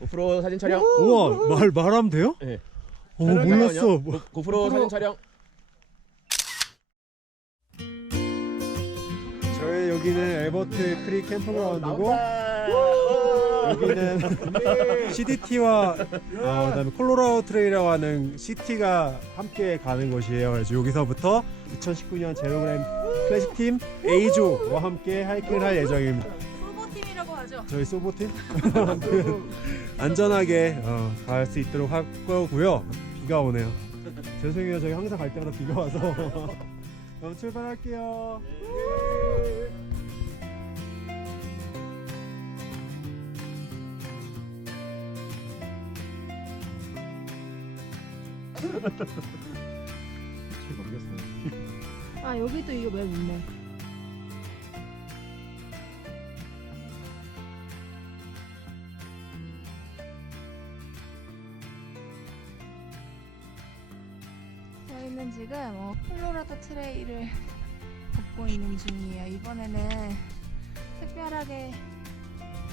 고프로 사진 촬영. 우와 말 말하면 돼요? 네. 어 몰랐어. 고, 고프로 사진 촬영. 저희 여기는 엘버트 프리 캠프그라운드고 여기는 CDT와 어, 그다음에 콜로라도 트레이라고 하는 CT가 함께 가는 곳이에요. 그래서 여기서부터 2019년 제로그램 클래식 팀 A조와 함께 하이킹을 할 예정입니다. 하죠. 저희 소보팀 안전하게 어, 갈 수 있도록 할 거고요. 비가 오네요. 죄송해요. 저희 항상 갈 때마다 비가 와서. 그럼 출발할게요. 아 여기도 이거 왜 못내? 트레일을 걷고 있는 중이에요. 이번에는 특별하게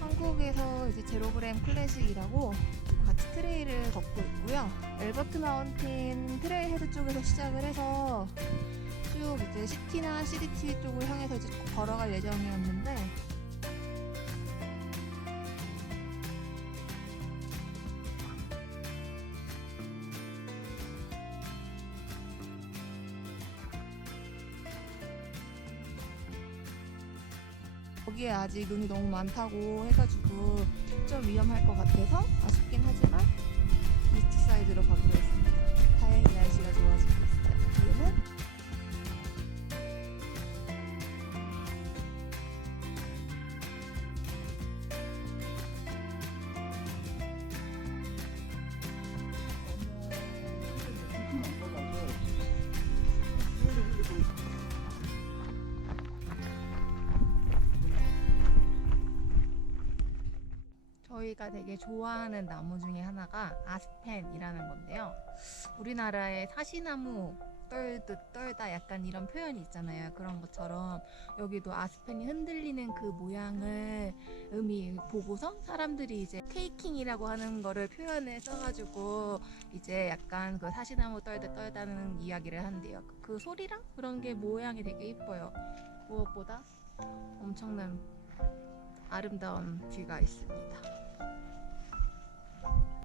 한국에서 이제 제로그램 클래식이라고 같이 트레일을 걷고 있고요. 엘버트 마운틴 트레일 헤드 쪽에서 시작을 해서 쭉 이제 시티나 CDT 쪽을 향해서 이제 걸어갈 예정이었는데 거기에 아직 눈이 너무 많다고 해가지고 좀 위험할 것 같아서 아쉽긴 하지만 저희가 되게 좋아하는 나무 중에 하나가 아스펜이라는 건데요. 우리나라의 사시나무 떨듯 떨다 약간 이런 표현이 있잖아요. 그런 것처럼 여기도 아스펜이 흔들리는 그 모양을 의미 보고서 사람들이 이제 테이킹이라고 하는 거를 표현을 써가지고 이제 약간 그 사시나무 떨듯 떨다는 이야기를 한대요. 그 소리랑 그런 게 모양이 되게 이뻐요. 무엇보다 엄청난 아름다운 뷰가 있습니다. フフフ。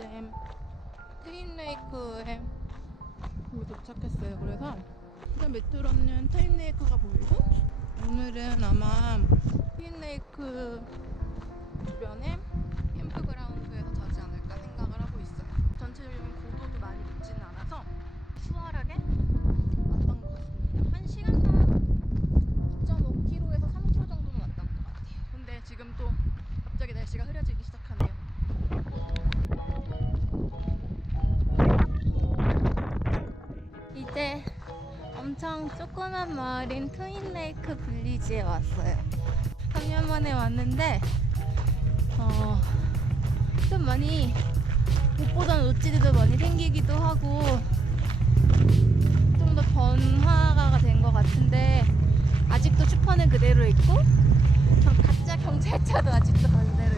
이제 트윈레이크에 거의 도착했어요. 그래서 일단 메트로는 트윈레이크가 보이고 오늘은 아마 트윈레이크 주변에 캠프그라운드에서 자지 않을까 생각을 하고 있어요. 전체적인 고도도 많이 높지는 않아서 수월하게 왔던 것 같습니다. 한 시간당 2.5km에서 3km 정도는 왔던 것 같아요. 근데 지금 또 갑자기 날씨가 흐려지기 시작하네요. 이제 엄청 조그만 마을인 트윈레이크 빌리지에 왔어요. 3년 만에 왔는데 어, 좀 많이 못 보던 옷지들도 많이 생기기도 하고 좀더 번화가가 된 것 같은데 아직도 슈퍼는 그대로 있고 저 가짜 경찰차도 아직도 그대로.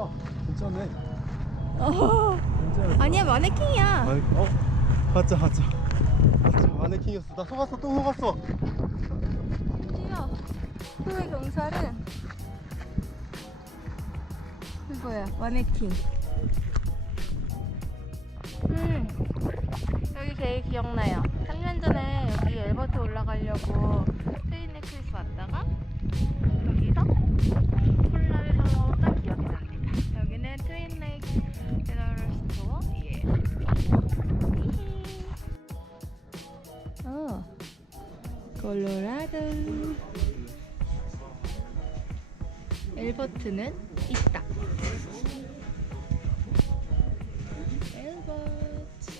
진짜가 봐. 괜찮네. 어, 진짜. 아니야 마네킹이야. 아니, 어? 가짜 가짜. 마네킹이었어. 나 속았어, 또 속았어. 드디어 후의 경찰은 그거야 마네킹 음 여기 되게 기억나요 3년 전에 여기 엘버트 올라가려고 엘버트는 있다. 엘버트.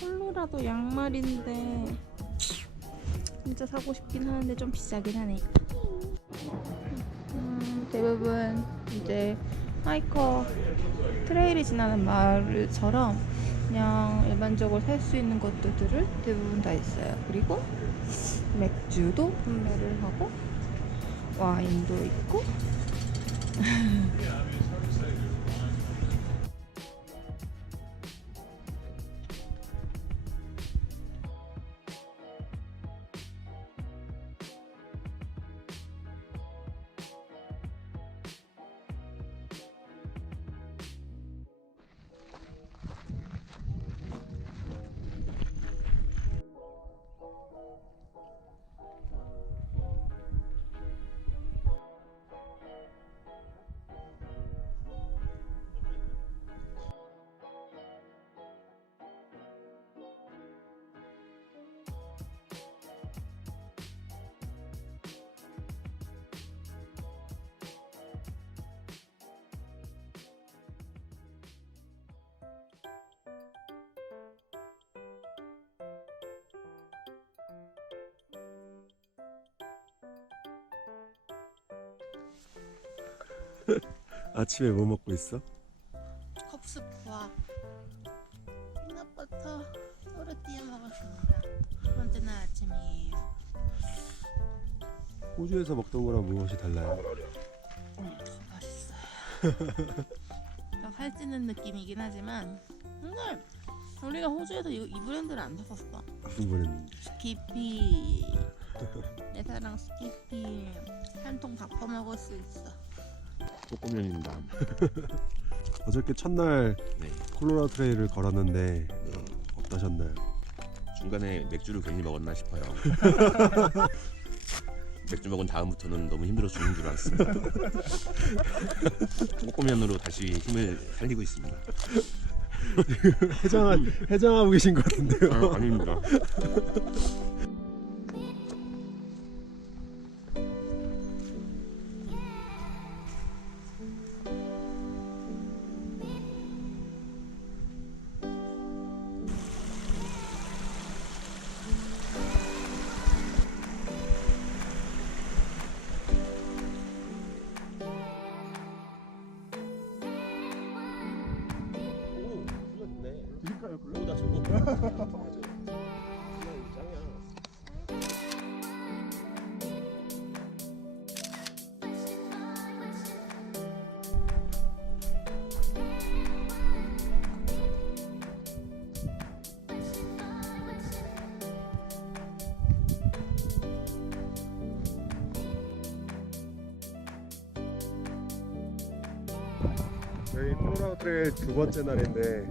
콜로라도 양말인데 진짜 사고 싶긴 하는데 좀 비싸긴 하네. 음, 대부분 이제 하이커 트레일이 지나는 마을처럼 그냥 일반적으로 살 수 있는 것들을 대부분 다 있어요. 그리고 맥주도 판매를 하고 와인도 있고 yeah. 아침에 뭐 먹고 있어? 컵스프와 피넛버터 또르띠아 먹었습니다. 두 번째는 아침이에요. 호주에서 먹던 거랑 무엇이 달라요? 음, 더 맛있어요. 더 살찌는 느낌이긴 하지만 근데 우리가 호주에서 이, 이 브랜드를 안 샀었어. 부분은 스키피 내 사랑 스키피 한통다 퍼먹을 수 있어. 뽀꼬면입니다. 어저께 첫날 네. 콜로라도 트레일을 걸었는데 어떠셨나요? 중간에 맥주를 괜히 먹었나 싶어요. 맥주 먹은 다음부터는 너무 힘들어 죽는 줄 알았습니다. 뽀꼬면으로 다시 힘을 살리고 있습니다. 해장 해장하고 계신 것 같은데요. 아, 아닙니다. 저희 트레일 두 번째 날인데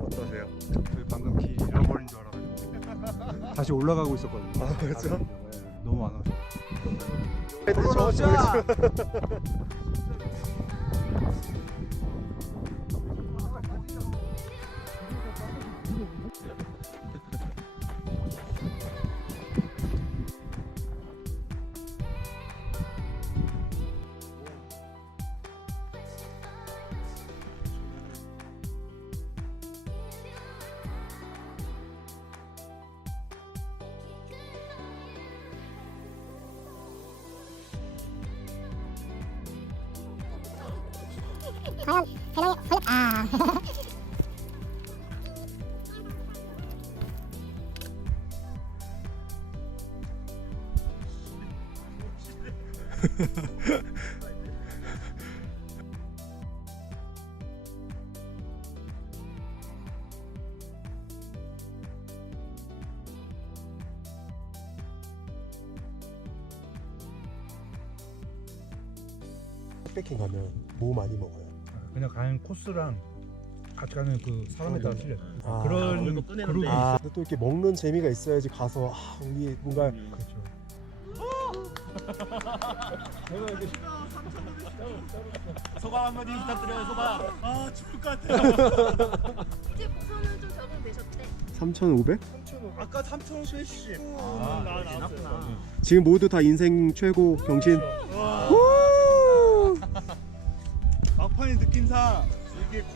어떠세요? 저희 방금 길 잃어버린 줄 알아가지고 다시 올라가고 있었거든요. 아, 그렇죠? 네, 너무 안 와서. 저, 저, 과연 배너에 걸렸 아 백패킹 가면 뭐 많이 먹어요? 그냥 가는 코스랑 같이 가는 그 사람에 따라 틀려. 아, 그런 먹는 거 꺼내는데. 그룹이 아, 근데 또 이렇게 먹는 재미가 있어야지 가서 아, 우리 뭔가 그렇죠. 소감 한마디 부탁드려요 소감 아 죽을 것 같아 이제 부산은 좀 적응되셨대. 3,500? 아까 3,070 아, 나 나왔구나 지금 모두 다 인생 최고 경신. 막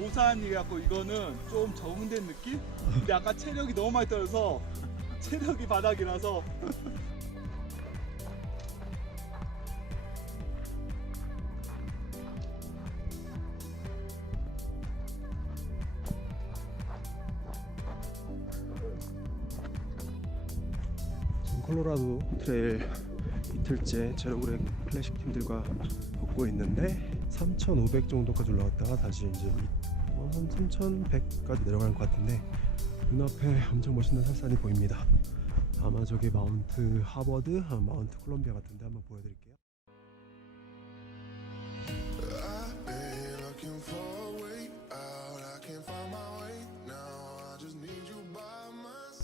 이게 고산이갖고 이거는 좀 적응된 느낌? 근데 아까 체력이 너무 많이 떨어서 체력이 바닥이라서 지금 콜로라도 트레일 이틀째 제로그램 클래식 팀들과 걷고 있는데 3,500 정도까지 올라갔다가 다시 이제 한 3,100까지 내려가는 것 같은데 눈앞에 엄청 멋있는 설산이 보입니다. 아마 저게 마운트 하버드, 아, 마운트 콜롬비아 같은 데 한번 보여드릴게요.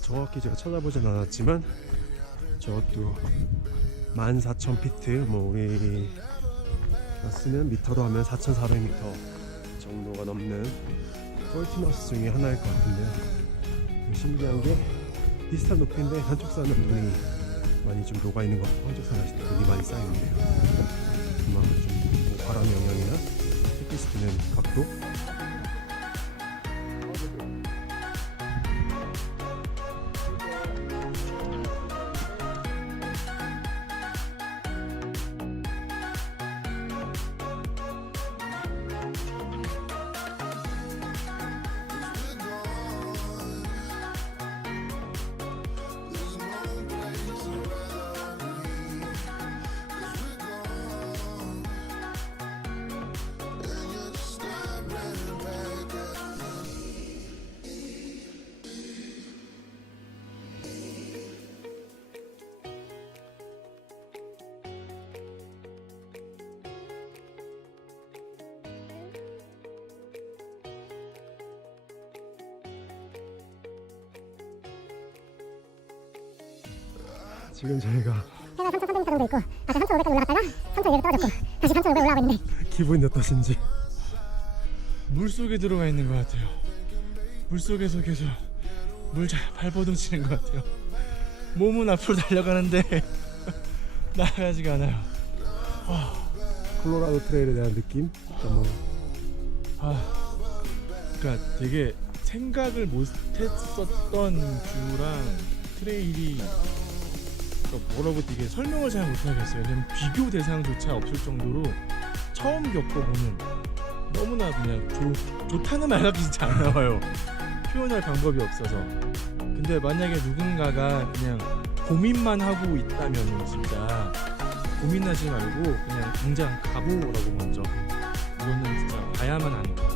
정확히 제가 찾아보진 않았지만 저것도 14,000피트 뭐 우리가 쓰는 미터로 하면 4,400m 정도가 넘는 폴티너스 중에 하나일 것 같은데요. 신기한 게 비슷한 높이인데 한쪽 산은 눈이 많이 좀 녹아 있는 것 같고 한쪽 산은 눈이 많이 있네요. 아마 좀뭐 바람 영향이나 햇빛이 드는 각도 지금 저희가 해가 3,300m 정도 있고 아까 3,500까지 올라갔다가 3,200 떨어졌고 다시 3,500 올라가고 있는데 기분이 어떠신지 물 속에 들어가 있는 것 같아요. 물 속에서 계속 물 잘 발버둥 치는 것 같아요. 몸은 앞으로 달려가는데 나가지가 않아요. 콜로라도 트레일에 대한 느낌? 뭐 아, 그러니까 되게 생각을 못했었던 뷰랑 트레일이 뭐라고 되게 설명을 잘 못하겠어요. 왜냐면 비교 대상조차 없을 정도로 처음 겪어보는 너무나 그냥 좋, 좋다는 말밖에 진짜 안 나와요. 표현할 방법이 없어서. 근데 만약에 누군가가 그냥 고민만 하고 있다면 진짜 고민하지 말고 그냥 당장 가보라고 먼저. 이거는 진짜 봐야만 하는 거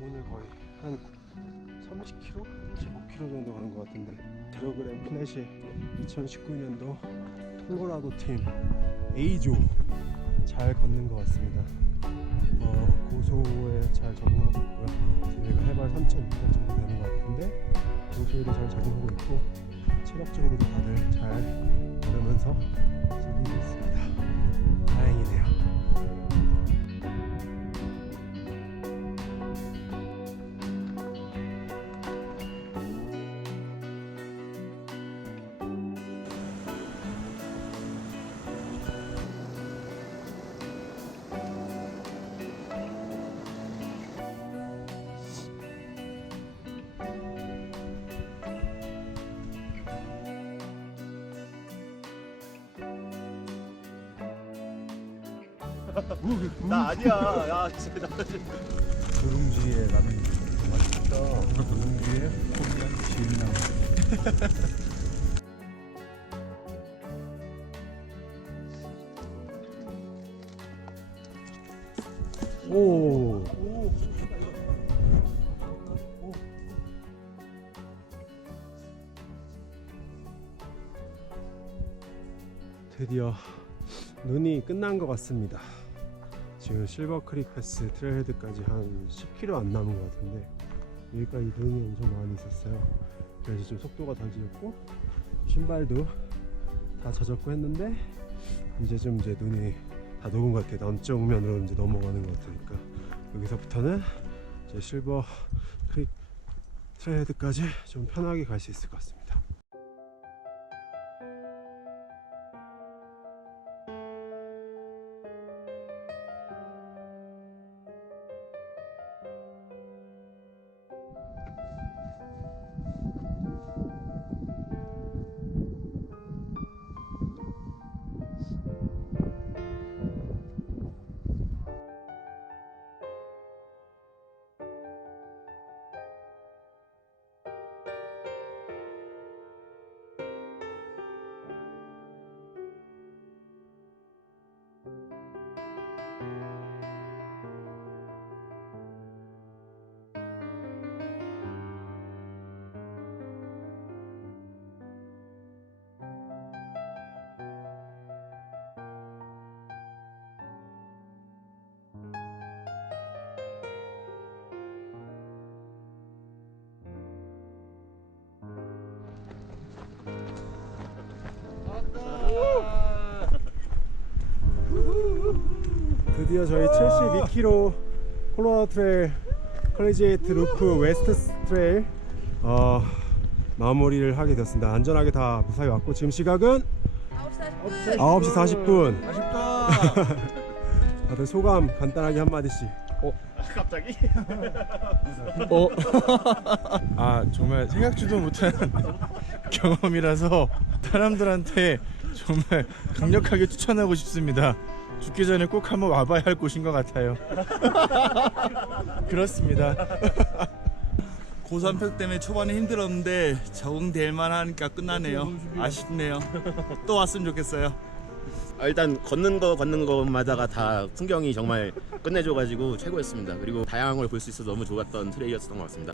오늘 거의 한 30km? 15km 정도 가는 것 같은데 제로그램 플래시 2019년도 톨로라도 팀 A조 잘 걷는 것 같습니다. 어, 고소에 잘 적응하고 있고요. 저희가 해발 3,600 정도 되는 것 같은데 고소에도 잘 적응하고 있고 체력적으로도 다들 잘 걸으면서 즐기고 있습니다. 다행이네요. 나 아니야. 야, 진짜 나 누룽지에 라면 맛있다. 누룽지에 콩이랑 지인나무. 오. 드디어 눈이 끝난 것 같습니다. 지금 실버 크릭 패스 트레일헤드까지 한 10km 안 남은 것 같은데 여기까지 눈이 엄청 많이 있었어요. 그래서 좀 속도가 덜지었고 신발도 다 젖었고 했는데 이제 좀 이제 눈이 다 녹은 것 같아요. 남쪽 면으로 이제 넘어가는 것 같으니까 여기서부터는 이제 실버 크릭 트레이드까지 좀 편하게 갈 수 있을 것 같습니다. 드디어 저희 72km 콜로라도 트레일 컬리지에이트 루프 웨스트 트레일 어, 마무리를 하게 되었습니다. 안전하게 다 무사히 왔고 지금 시각은 9시 40분. 아쉽다. 다들 소감 간단하게 한 마디씩. 갑자기? 어? 아 정말 생각지도 못한 경험이라서 사람들한테 정말 강력하게 추천하고 싶습니다. 죽기 전에 꼭 한번 와봐야 할 곳인 것 같아요. 그렇습니다. 고산표 때문에 초반에 힘들었는데 적응될 만하니까 끝나네요. 아쉽네요. 또 왔으면 좋겠어요. 아, 일단 걷는 거 걷는 거마다가 다 풍경이 정말 끝내줘가지고 최고였습니다. 그리고 다양한 걸 볼 수 있어서 너무 좋았던 트레이였던 것 같습니다.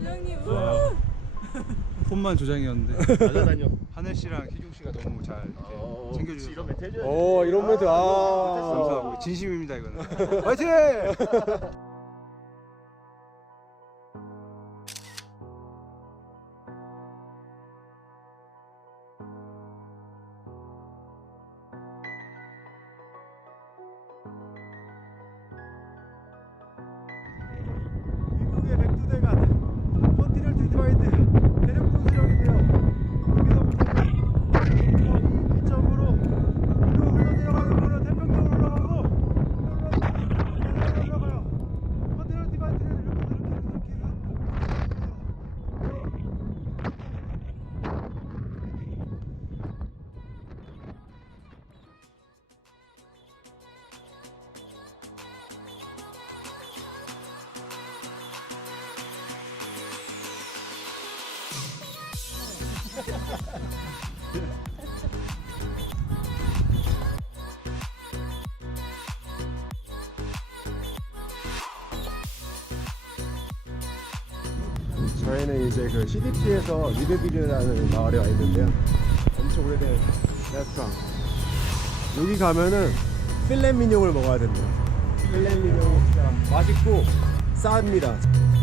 폰만 조장이었는데 날아다녀. 하늘 씨랑 희중 씨가 너무 잘 이렇게 챙겨주셔서 이런 멘트 해줘야지. 오 이런 멘트 아. 감사하고 진심입니다 이거는. 화이팅! 저희는 이제 그 CDT에서 리드빌이라는 마을에 와 있는데요. 엄청 오래된 레스토랑. 여기 가면은 필렛미뇽을 먹어야. 필렛미뇽 진짜 맛있고 쌉니다.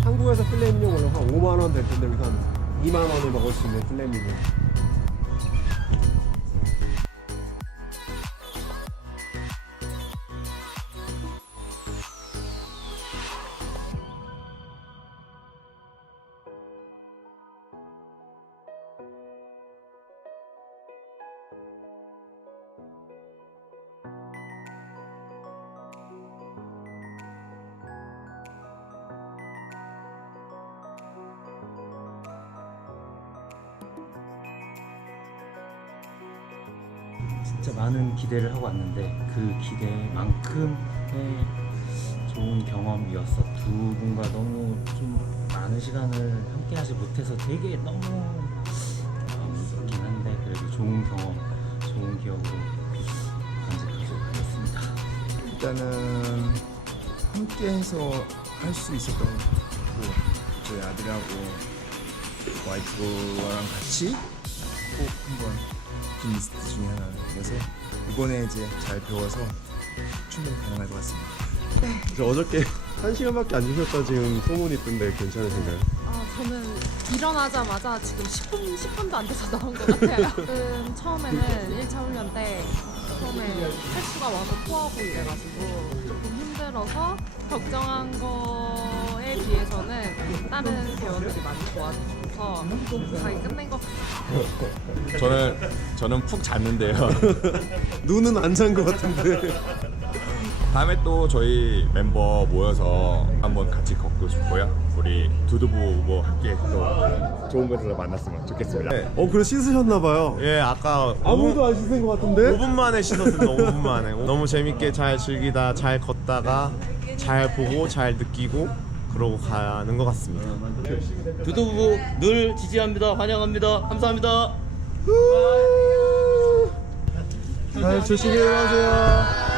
한국에서 필렛미뇽 원래 한 5만 원될 텐데 여기서 한 2만 원에 먹을 수 있는 필렛미뇽. 진짜 많은 기대를 하고 왔는데 그 기대만큼의 좋은 경험이었어. 두 분과 너무 좀 많은 시간을 함께 하지 못해서 되게 너무 아쉽긴 한데 그래도 좋은 경험, 좋은 기억으로 간직하도록 하겠습니다. 일단은 함께 해서 할 수 있었던 거 저희 아들하고 와이프랑 같이 꼭 한번 비 리스트 중에 하나여서 이번에 이제 잘 배워서 충분히 가능할 것 같습니다. 저 어저께 한 시간밖에 안 주셨다 지금 소문이 있던데 괜찮으신가요? 아, 저는 일어나자마자 지금 10분, 10분도 안 돼서 나온 것 같아요. 음, 처음에는 1차 훈련 때 처음에 횟수가 와서 토하고 이래가지고 조금 힘들어서 걱정한 거에 비해서는 다른 대원들이 많이 도와 줘서 무사히 끝낸 것 같아요. 저는 저는 푹 잤는데요. 눈은 안 잔 것 같은데. 다음에 또 저희 멤버 모여서 한번 같이 걷고 싶고요. 우리 두두부 뭐 함께 또 좋은 곳에서 만났으면 좋겠습니다. 네. 어 그래 씻으셨나봐요. 예, 아까 아무도 안 씻은 것 같은데? 5분 만에 씻었습니다. 5분 만에. 너무 재밌게 잘 즐기다 잘 걷다가 잘 보고 잘 느끼고 그러고 가는 것 같습니다. 두두부 늘 지지합니다. 환영합니다. 감사합니다. 잘 조심히 가세요.